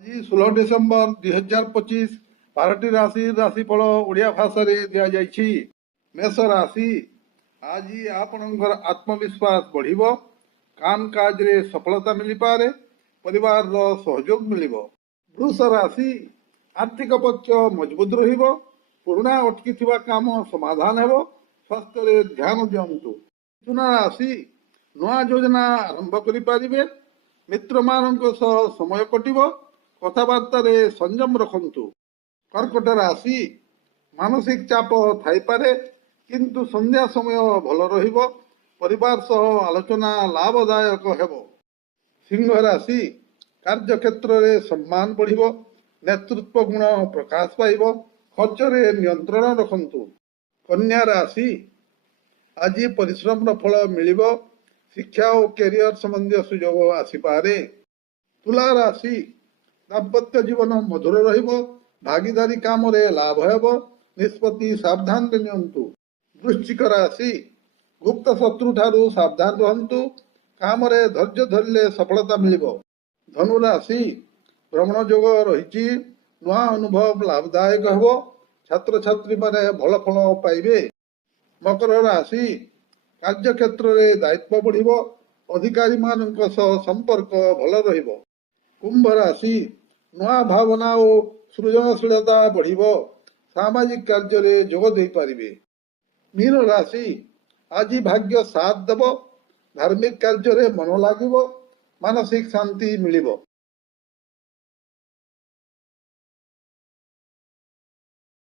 ଆଜି 16 ଡିସେମ୍ବର 2025 12ଟି ରାଶିଫଳ ଓଡ଼ିଆ ଭାଷାରେ ଦିଆଯାଇଛି। ମେଷ ରାଶି, ଆଜି ଆପଣଙ୍କର ଆତ୍ମବିଶ୍ୱାସ ବଢ଼ିବ, କାମ କାଜରେ ସଫଳତା ମିଳିପାରେ, ପରିବାରର ସହଯୋଗ ମିଳିବ। ବୃଷ ରାଶି, ଆର୍ଥିକ ପକ୍ଷ ମଜବୁତ ରହିବ, ପୁରୁଣା ଅଟକିଥିବା କାମ ସମାଧାନ ହେବ, ସ୍ୱାସ୍ଥ୍ୟରେ ଧ୍ୟାନ ଦିଅନ୍ତୁ। ମିଥୁନ ରାଶି, ନୂଆ ଯୋଜନା ଆରମ୍ଭ କରିପାରିବେ, ମିତ୍ରମାନଙ୍କ ସହ ସମୟ କଟିବ, କଥାବାର୍ତ୍ତାରେ ସଂଯମ ରଖନ୍ତୁ। କର୍କଟ ରାଶି, ମାନସିକ ଚାପ ଥାଇପାରେ, କିନ୍ତୁ ସନ୍ଧ୍ୟା ସମୟ ଭଲ ରହିବ, ପରିବାର ସହ ଆଲୋଚନା ଲାଭଦାୟକ ହେବ। ସିଂହ ରାଶି, କାର୍ଯ୍ୟକ୍ଷେତ୍ରରେ ସମ୍ମାନ ବଢ଼ିବ, ନେତୃତ୍ୱ ଗୁଣ ପ୍ରକାଶ ପାଇବ, ଖର୍ଚ୍ଚରେ ନିୟନ୍ତ୍ରଣ ରଖନ୍ତୁ। କନ୍ୟା ରାଶି, ଆଜି ପରିଶ୍ରମର ଫଳ ମିଳିବ, ଶିକ୍ଷା ଓ କ୍ୟାରିୟର ସମ୍ବନ୍ଧୀୟ ସୁଯୋଗ ଆସିପାରେ। ତୁଲା ରାଶି, ଦାମ୍ପତ୍ୟ ଜୀବନ ମଧୁର ରହିବ, ଭାଗିଦାରୀ କାମରେ ଲାଭ ହେବ, ନିଷ୍ପତ୍ତି ସାବଧାନରେ ନିଅନ୍ତୁ। ବୃଶ୍ଚିକ ରାଶି, ଗୁପ୍ତ ଶତ୍ରୁ ଠାରୁ ସାବଧାନ ରୁହନ୍ତୁ, କାମରେ ଧୈର୍ଯ୍ୟ ଧରିଲେ ସଫଳତା ମିଳିବ। ଧନୁ ରାଶି, ଭ୍ରମଣ ଯୋଗ ରହିଛି, ନୂଆ ଅନୁଭବ ଲାଭଦାୟକ ହେବ, ଛାତ୍ରଛାତ୍ରୀମାନେ ଭଲ ଫଳ ପାଇବେ। ମକର ରାଶି, କାର୍ଯ୍ୟକ୍ଷେତ୍ରରେ ଦାୟିତ୍ୱ ବଢ଼ିବ, ଅଧିକାରୀମାନଙ୍କ ସହ ସମ୍ପର୍କ ଭଲ ରହିବ। କୁମ୍ଭ ରାଶି, ନୂଆ ଭାବନା ଓ ସୃଜନଶୀଳତା ବଢ଼ିବ, ସାମାଜିକ କାର୍ଯ୍ୟରେ ଯୋଗ ଦେଇପାରିବେ। ମୀନ ରାଶି, ଆଜି ଭାଗ୍ୟ ସାଥ ଦେବ, ଧାର୍ମିକ କାର୍ଯ୍ୟରେ ମନ ଲାଗିବ, ମାନସିକ ଶାନ୍ତି ମିଳିବ।